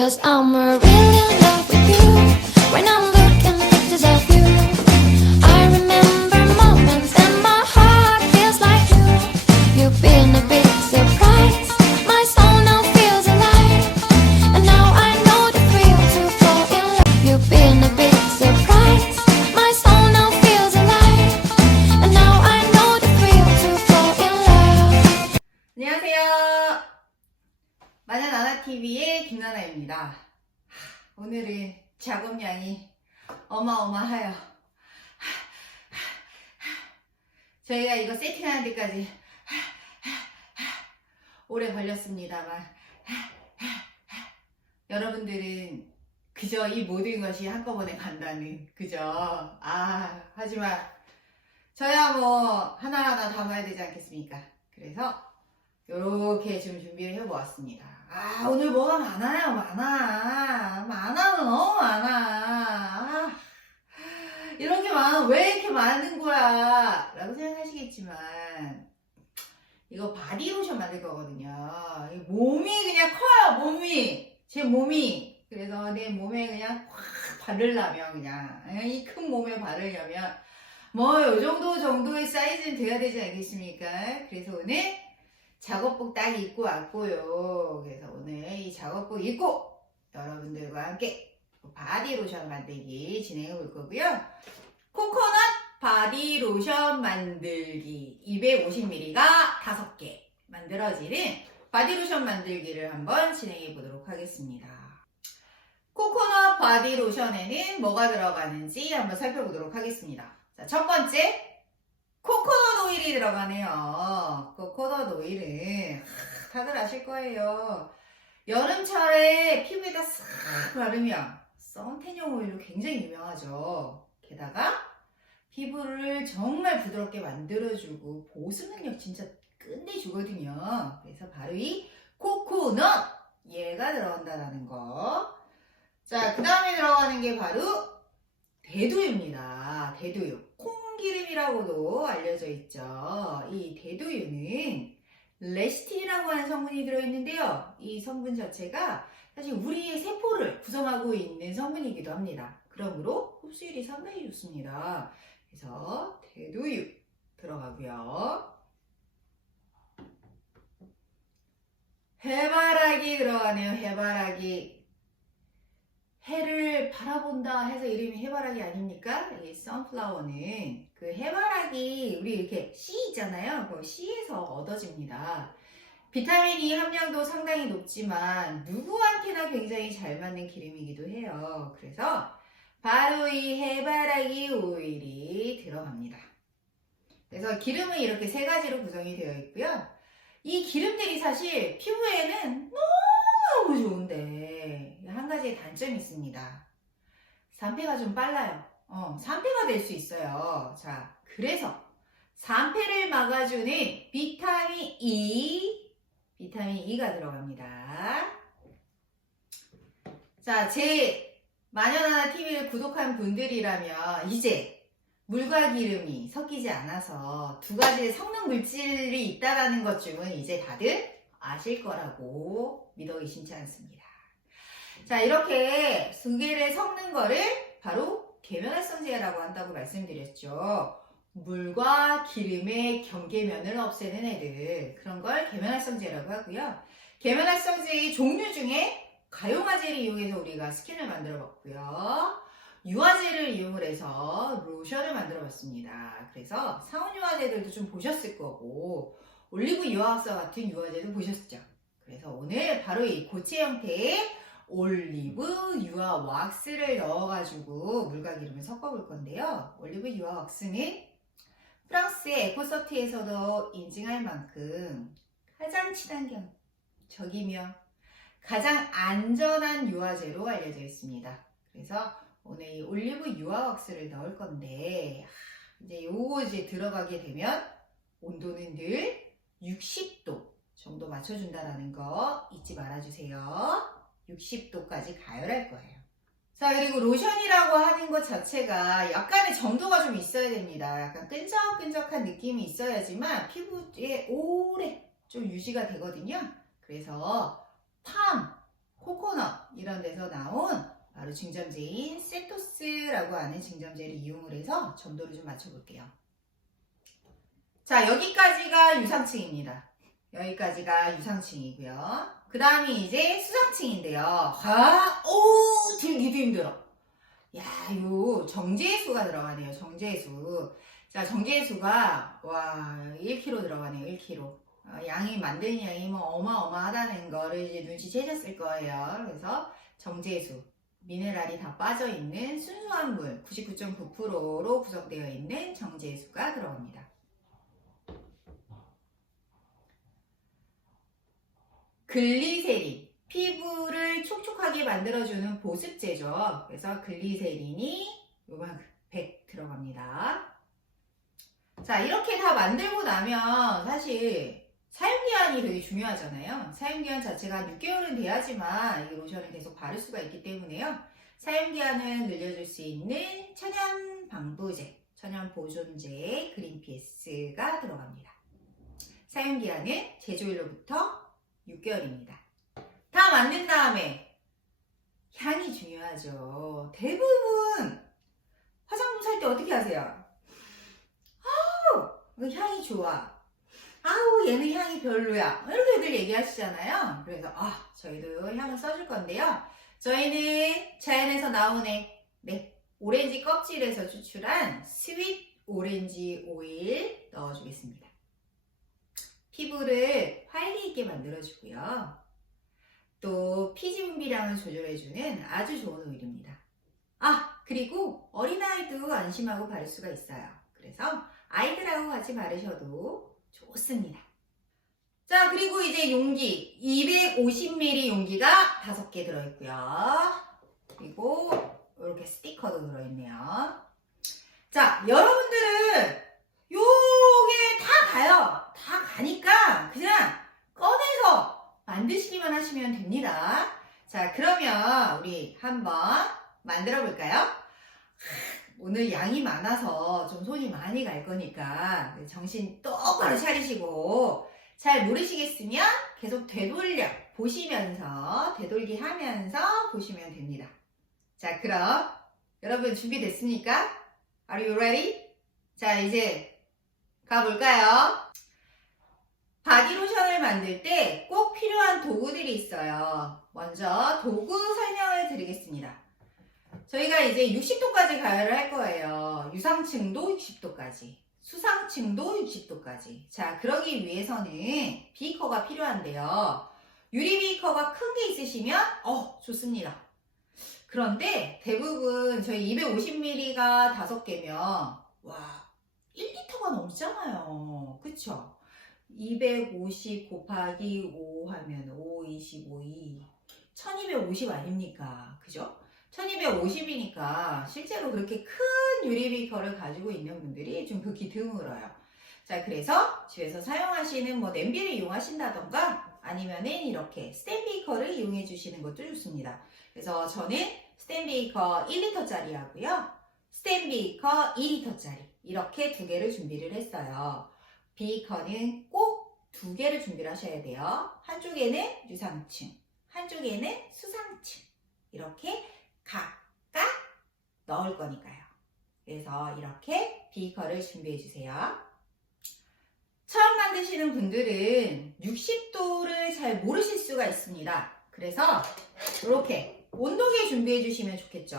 Cause I'm really in love with you. When I'm 작업량이 하. 저희가 이거 세팅하는 데까지 오래 걸렸습니다만. 여러분들은 그저 이 모든 것이 한꺼번에 간다는 그저 아 하지만 저야 뭐 하나하나 담아야 되지 않겠습니까? 그래서 요렇게 좀 준비를 해보았습니다. 아, 오늘 뭐가 많아요, 많아. 많아는 너무 많아. 아, 이렇게 많아. 왜 이렇게 많은 거야? 라고 생각하시겠지만, 이거 바디로션 만들 거거든요. 이 몸이 그냥 커요, 몸이. 제 몸이. 그래서 내 몸에 그냥 확 바르려면, 그냥. 이 큰 몸에 바르려면, 뭐, 요 정도 정도의 사이즈는 돼야 되지 않겠습니까? 그래서 오늘 작업복 딱 입고 왔고요. 그래서 오늘 이 작업복 입고 여러분들과 함께 바디 로션 만들기 진행해 볼 거고요. 코코넛 바디 로션 만들기 250ml가 5개 만들어지는 바디 로션 만들기를 한번 진행해 보도록 하겠습니다. 코코넛 바디 로션에는 뭐가 들어가는지 한번 살펴보도록 하겠습니다. 자, 첫 번째 코코넛 오일이 들어가네요. 코코넛 오일은 하, 다들 아실 거예요. 여름철에 피부에다 싹 바르면 썬텐용 오일로 굉장히 유명하죠. 게다가 피부를 정말 부드럽게 만들어주고 보습 능력 진짜 끝내주거든요. 그래서 바로 이 코코넛 얘가 들어간다라는 거. 자, 그 다음에 들어가는 게 바로 대두유입니다. 대두유. 콩기름이라고도 알려져 있죠. 이 대두유는 레시틴이라고 하는 성분이 들어있는데요. 이 성분 자체가 사실 우리의 세포를 구성하고 있는 성분이기도 합니다. 그러므로 흡수율이 상당히 좋습니다. 그래서 대두유 들어가고요. 해바라기 들어가네요. 해바라기. 해를 바라본다 해서 이름이 해바라기 아닙니까? 이 선플라워는 그 해바라기 우리 이렇게 씨 있잖아요. 그 씨에서 얻어집니다. 비타민 E 함량도 상당히 높지만 누구한테나 굉장히 잘 맞는 기름이기도 해요. 그래서 바로 이 해바라기 오일이 들어갑니다. 그래서 기름은 이렇게 세 가지로 구성이 되어 있고요. 이 기름들이 사실 피부에는 너무 좋은데 한 가지의 단점이 있습니다. 산패가 좀 빨라요. 어, 산패가 될 수 있어요. 자, 그래서 산패를 막아주는 비타민 E, 비타민 E가 들어갑니다. 자, 제 마녀나나 TV를 구독한 분들이라면 이제 물과 기름이 섞이지 않아서 두 가지의 성능 물질이 있다라는 것쯤은 이제 다들 아실 거라고 믿어 의심치 않습니다. 자, 이렇게 두 개를 섞는 거를 바로 계면활성제라고 한다고 말씀드렸죠. 물과 기름의 경계면을 없애는 애들. 그런 걸 계면활성제라고 하고요. 계면활성제의 종류 중에 가용화제를 이용해서 우리가 스킨을 만들어 봤고요. 유화제를 이용을 해서 로션을 만들어 봤습니다. 그래서 사온 유화제들도 좀 보셨을 거고, 올리브 유화학사 같은 유화제도 보셨죠? 그래서 오늘 바로 이 고체 형태의 올리브 유화 왁스를 넣어가지고 물과 기름을 섞어볼 건데요. 올리브 유화 왁스는 프랑스의 에코서티에서도 인증할 만큼 가장 친환경, 적이며 가장 안전한 유화제로 알려져 있습니다. 그래서 오늘 이 올리브 유화 왁스를 넣을 건데 하, 이제 요거 이제 들어가게 되면 온도는 늘 60도 정도 맞춰준다라는 거 잊지 말아주세요. 60도까지 가열할 거예요. 자, 그리고 로션이라고 하는 것 자체가 약간의 점도가 좀 있어야 됩니다. 약간 끈적끈적한 느낌이 있어야지만 피부에 오래 좀 유지가 되거든요. 그래서 팜, 코코넛 이런 데서 나온 바로 증점제인 세토스라고 하는 증점제를 이용을 해서 점도를 좀 맞춰볼게요. 자, 여기까지가 유상층입니다. 여기까지가 유상층이고요. 그 다음이 이제 수상층인데요. 아, 오, 들기도 힘들어. 야, 요 정제수가 들어가네요. 정제수. 자, 정제수가 와 1kg 들어가네요. 1kg. 어, 양이 만드는 양이 뭐 어마어마하다는 거를 이제 눈치채셨을 거예요. 그래서 정제수, 미네랄이 다 빠져 있는 순수한 물 99.9%로 구성되어 있는 정제수가 들어갑니다. 글리세린 피부를 촉촉하게 만들어주는 보습제죠. 그래서 글리세린이 요만큼 100 들어갑니다. 자 이렇게 다 만들고 나면 사실 사용기한이 되게 중요하잖아요. 사용기한 자체가 6개월은 돼야지만 이 로션을 계속 바를 수가 있기 때문에요. 사용기한을 늘려줄 수 있는 천연 방부제, 천연 보존제 그린피스가 들어갑니다. 사용기한은 제조일로부터 6개월입니다. 다 만든 다음에 향이 중요하죠. 대부분 화장품 살 때 어떻게 하세요? 아우, 이거 향이 좋아. 아우, 얘는 향이 별로야. 이렇게 애들 얘기하시잖아요. 그래서, 아, 저희도 향을 써줄 건데요. 저희는 자연에서 나오는, 네, 오렌지 껍질에서 추출한 스윗 오렌지 오일 넣어주겠습니다. 피부를 활기 있게 만들어주고요. 또 피지 분비량을 조절해주는 아주 좋은 오일입니다. 아 그리고 어린아이도 안심하고 바를 수가 있어요. 그래서 아이들하고 같이 바르셔도 좋습니다. 자 그리고 이제 용기 250ml 용기가 5개 들어있고요. 그리고 이렇게 스티커도 들어있네요. 자 여러분들은 요게 다 가요. 다 가니까 그냥 꺼내서 만드시기만 하시면 됩니다. 자, 그러면 우리 한번 만들어 볼까요? 오늘 양이 많아서 좀 손이 많이 갈 거니까 정신 똑바로 차리시고 잘 모르시겠으면 계속 되돌려 보시면서 되돌기 하면서 보시면 됩니다. 자, 그럼 여러분 준비됐습니까? Are you ready? 자, 이제 가볼까요? 바디로션을 만들 때 꼭 필요한 도구들이 있어요. 먼저 도구 설명을 드리겠습니다. 저희가 이제 60도까지 가열을 할 거예요. 유상층도 60도까지, 수상층도 60도까지. 자, 그러기 위해서는 비커가 필요한데요. 유리 비커가 큰 게 있으시면, 어, 좋습니다. 그런데 대부분 저희 250ml가 5개면, 와, 1리터가 넘잖아요. 그쵸? 250 곱하기 5 하면 5, 25, 2. 1250 아닙니까? 그죠? 1250이니까 실제로 그렇게 큰 유리비커를 가지고 있는 분들이 좀 극히 드물어요. 자, 그래서 집에서 사용하시는 뭐 냄비를 이용하신다던가 아니면은 이렇게 스탠비커를 이용해 주시는 것도 좋습니다. 그래서 저는 스탠비커 1리터짜리 하고요. 스탠비커 2리터짜리 이렇게 두 개를 준비를 했어요. 비커는 꼭두 개를 준비를 하셔야 돼요. 한쪽에는 유상층, 한쪽에는 수상층. 이렇게 각각 넣을 거니까요. 그래서 이렇게 비커를 준비해 주세요. 처음 만드시는 분들은 60도를 잘 모르실 수가 있습니다. 그래서 이렇게 온도계 준비해 주시면 좋겠죠.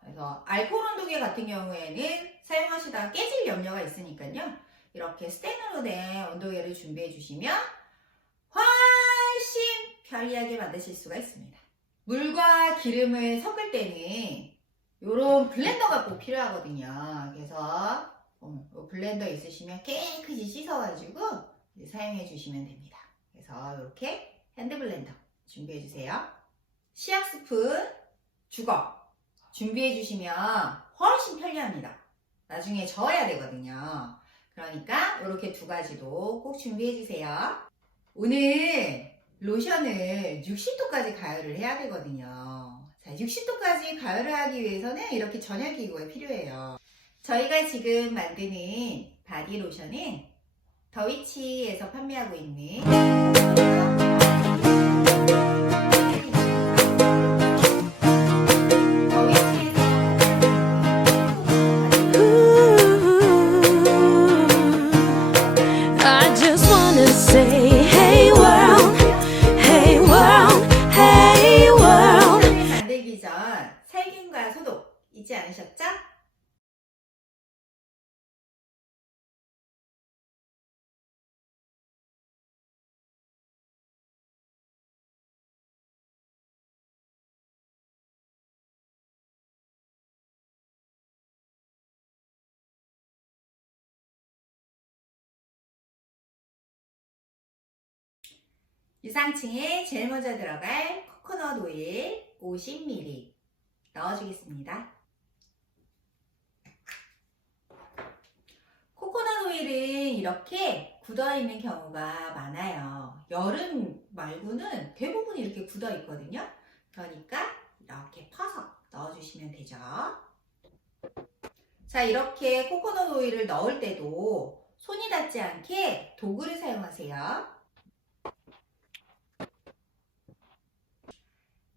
그래서 알코올 온도계 같은 경우에는 사용하시다가 깨질 염려가 있으니까요. 이렇게 스테인으로 된 온도계를 준비해 주시면 훨씬 편리하게 만드실 수가 있습니다. 물과 기름을 섞을 때는 이런 블렌더가 꼭 필요하거든요. 그래서 어, 요 블렌더 있으시면 깨끗이 씻어가지고 사용해 주시면 됩니다. 그래서 이렇게 핸드 블렌더 준비해 주세요. 시약 스푼, 주걱 준비해 주시면 훨씬 편리합니다. 나중에 저어야 되거든요. 그러니까 이렇게 두 가지도 꼭 준비해 주세요. 오늘 로션을 60도까지 가열을 해야 되거든요. 자, 60도까지 가열을 하기 위해서는 이렇게 전열 기구가 필요해요. 저희가 지금 만드는 바디 로션은 더위치에서 판매하고 있는 유상층에 제일 먼저 들어갈 코코넛 오일 50ml 넣어주겠습니다. 코코넛 오일은 이렇게 굳어 있는 경우가 많아요. 여름 말고는 대부분 이렇게 굳어 있거든요. 그러니까 이렇게 퍼서 넣어주시면 되죠. 자, 이렇게 코코넛 오일을 넣을 때도 손이 닿지 않게 도구를 사용하세요.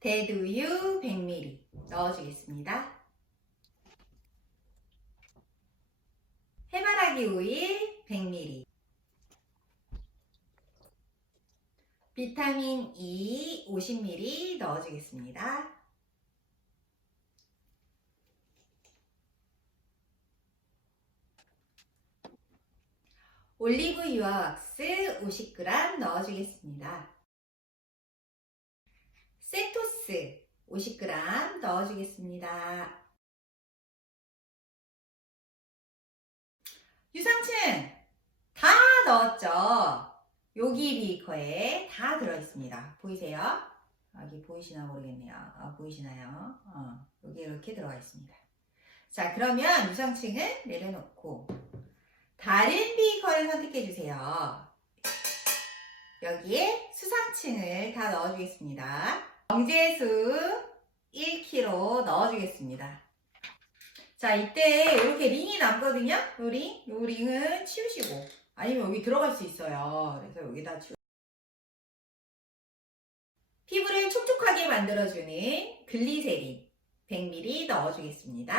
대두유 100ml 넣어주겠습니다. 해바라기 오일 100ml 비타민 E 50ml 넣어주겠습니다. 올리브 유화 왁스 50g 넣어주겠습니다. 세토스 50g 넣어주겠습니다. 유상층 다 넣었죠? 여기 비커에 다 들어있습니다. 보이세요? 여기 보이시나 모르겠네요. 아, 보이시나요? 어, 여기 이렇게 들어가 있습니다. 자, 그러면 유상층은 내려놓고 다른 비커를 선택해 주세요. 여기에 수상층을 다 넣어주겠습니다. 정제수 1kg 넣어주겠습니다. 자, 이때 이렇게 링이 남거든요? 요 링? 요 링은 치우시고 아니면 여기 들어갈 수 있어요. 그래서 여기다 치우 피부를 촉촉하게 만들어주는 글리세린 100ml 넣어주겠습니다.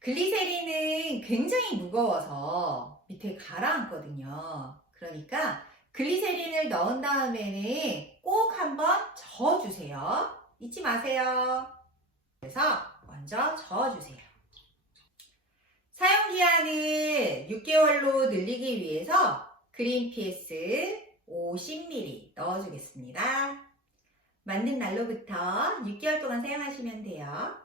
글리세린은 굉장히 무거워서 밑에 가라앉거든요. 그러니까 글리세린을 넣은 다음에는 꼭 한번 저어주세요. 잊지 마세요. 그래서 먼저 저어주세요. 사용기한을 6개월로 늘리기 위해서 그린피스 50ml 넣어주겠습니다. 만든 날로부터 6개월 동안 사용하시면 돼요.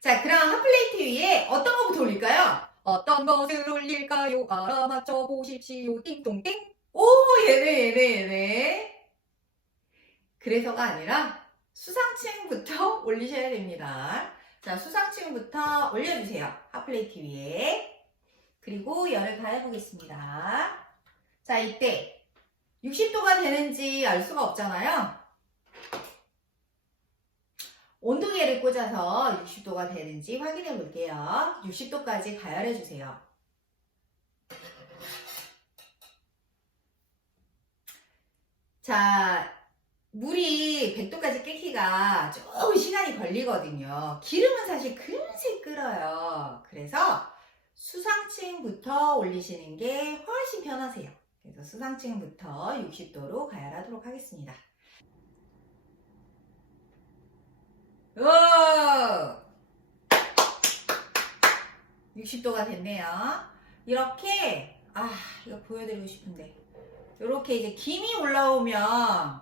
자, 그럼 핫플레이트 위에 어떤? 어떤 것을 올릴까요? 알아맞혀 보십시오. 띵동띵. 오, 얘네, 얘네, 얘네. 그래서가 아니라 수상층부터 올리셔야 됩니다. 자, 수상층부터 올려주세요. 핫플레이트 위에. 그리고 열을 가해보겠습니다. 자, 이때 60도가 되는지 알 수가 없잖아요. 온도계를 꽂아서 60도가 되는지 확인해 볼게요. 60도까지 가열해 주세요. 자, 물이 100도까지 끓기가 조금 시간이 걸리거든요. 기름은 사실 금세 끓어요. 그래서 수상층부터 올리시는 게 훨씬 편하세요. 그래서 수상층부터 60도로 가열하도록 하겠습니다. 오! 60도가 됐네요. 이렇게, 아, 이거 보여드리고 싶은데. 이렇게 이제 김이 올라오면,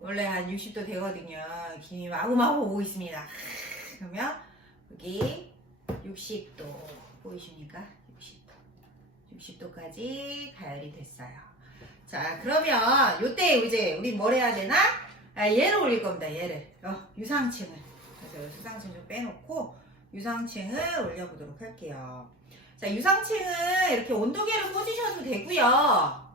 원래 한 60도 되거든요. 김이 마구마구 오고 있습니다. 그러면, 여기 60도. 보이십니까? 60도. 60도까지 가열이 됐어요. 자, 그러면, 요때 이제 우리 뭘 해야 되나? 아, 얘를 올릴 겁니다, 얘를. 어, 유상층을. 그래서 수상층 좀 빼놓고, 유상층을 올려보도록 할게요. 자, 유상층은 이렇게 온도계를 꽂으셔도 되고요.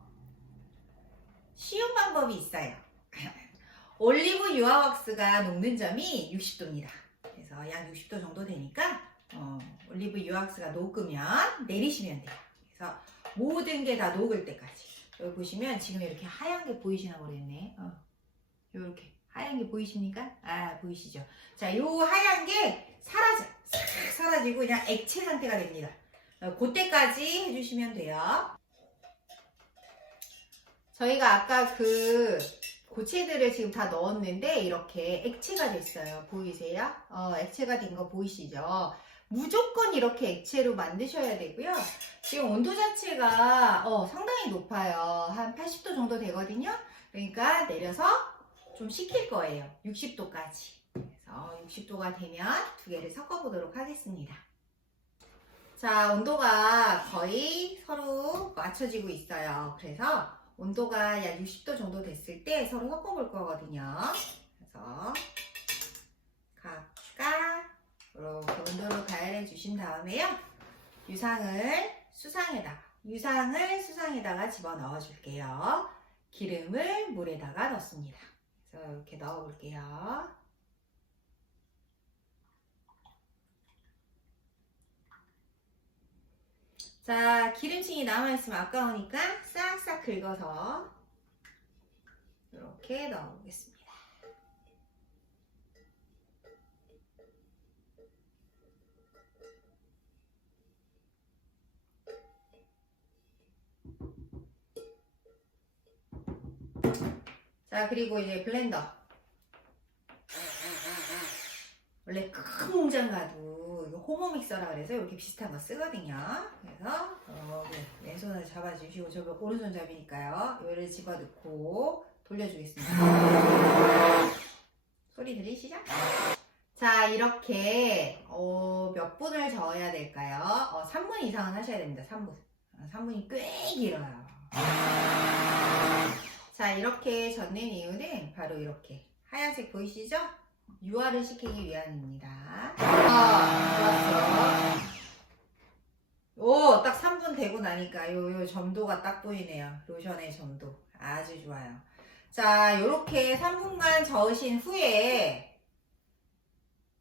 쉬운 방법이 있어요. 올리브 유화 왁스가 녹는 점이 60도입니다. 그래서 약 60도 정도 되니까 어, 올리브 유화 왁스가 녹으면 내리시면 돼요. 그래서 모든 게 다 녹을 때까지. 여기 보시면 지금 이렇게 하얀 게 보이시나 모르겠네. 어, 이렇게 하얀 게 보이십니까? 아 보이시죠? 자, 요 하얀 게 사라져, 싹 사라지고 그냥 액체 상태가 됩니다. 어, 그때까지 해주시면 돼요. 저희가 아까 그 고체들을 지금 다 넣었는데 이렇게 액체가 됐어요. 보이세요? 어, 액체가 된 거 보이시죠? 무조건 이렇게 액체로 만드셔야 되고요. 지금 온도 자체가 어, 상당히 높아요. 한 80도 정도 되거든요. 그러니까 내려서 좀 식힐 거예요. 60도까지. 그래서 60도가 되면 두 개를 섞어 보도록 하겠습니다. 자, 온도가 거의 서로 맞춰지고 있어요. 그래서 온도가 약 60도 정도 됐을 때 서로 섞어 볼 거거든요. 그래서 각각 이렇게 온도를 가열해 주신 다음에요. 유상을 수상에다가 유상을 수상에다가 집어 넣어 줄게요. 기름을 물에다가 넣습니다. 그래서 이렇게 넣어 볼게요. 자, 기름층이 남아있으면 아까우니까 싹싹 긁어서 이렇게 넣어보겠습니다. 자, 그리고 이제 블렌더. 원래 큰 공장 가도 이거 호모 믹서라 그래서 이렇게 비슷한 거 쓰거든요. 그래서 왼손을 잡아주시고 저 오른손 잡이니까요. 이를 집어넣고 돌려주겠습니다. 소리 들리시죠? 자 이렇게 어, 몇 분을 저어야 될까요? 어, 3분 이상은 하셔야 됩니다. 3분. 어, 3분이 꽤 길어요. 자 이렇게 젓는 이유는 바로 이렇게 하얀색 보이시죠? 유화를 시키기 위함입니다. 아. 오, 딱 3분 되고 나니까 요, 요 점도가 딱 보이네요. 로션의 점도. 아주 좋아요. 자, 요렇게 3분간 저으신 후에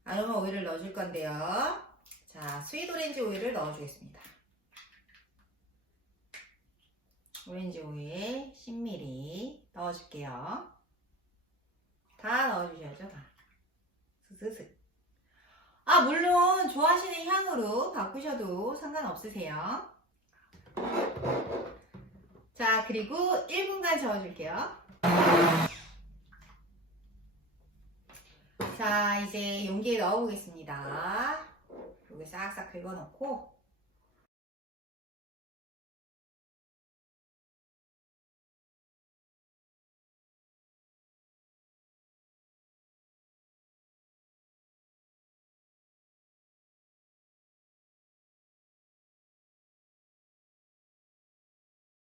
아로마 오일을 넣어줄 건데요. 자, 스윗 오렌지 오일을 넣어주겠습니다. 오렌지 오일 10ml 넣어줄게요. 다 넣어주셔야죠, 다. 스스스. 아, 물론 좋아하시는 향으로 바꾸셔도 상관없으세요. 자, 그리고 1분간 저어줄게요. 자, 이제 용기에 넣어보겠습니다. 여기 싹싹 긁어놓고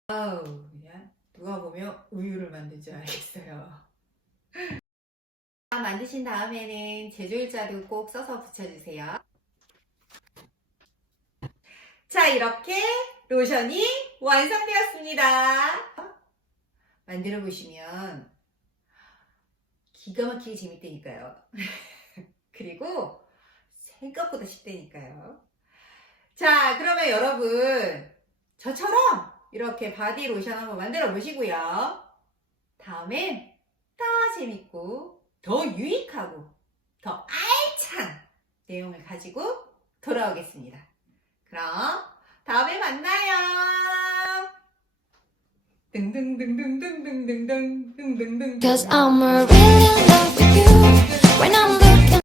아우 그냥 누가 보면 우유를 만든 줄 알겠어요. 만드신 다음에는 제조일자도 꼭 써서 붙여주세요. 자 이렇게 로션이 완성되었습니다. 만들어 보시면 기가 막히게 재밌다니까요. 그리고 생각보다 쉽다니까요. 자 그러면 여러분 저처럼 이렇게 바디 로션 한번 만들어 보시고요. 다음엔 더 재밌고 더 유익하고 더 알찬 내용을 가지고 돌아오겠습니다. 그럼 다음에 만나요. 등등등등등등등등등등등. Cause I'm a real love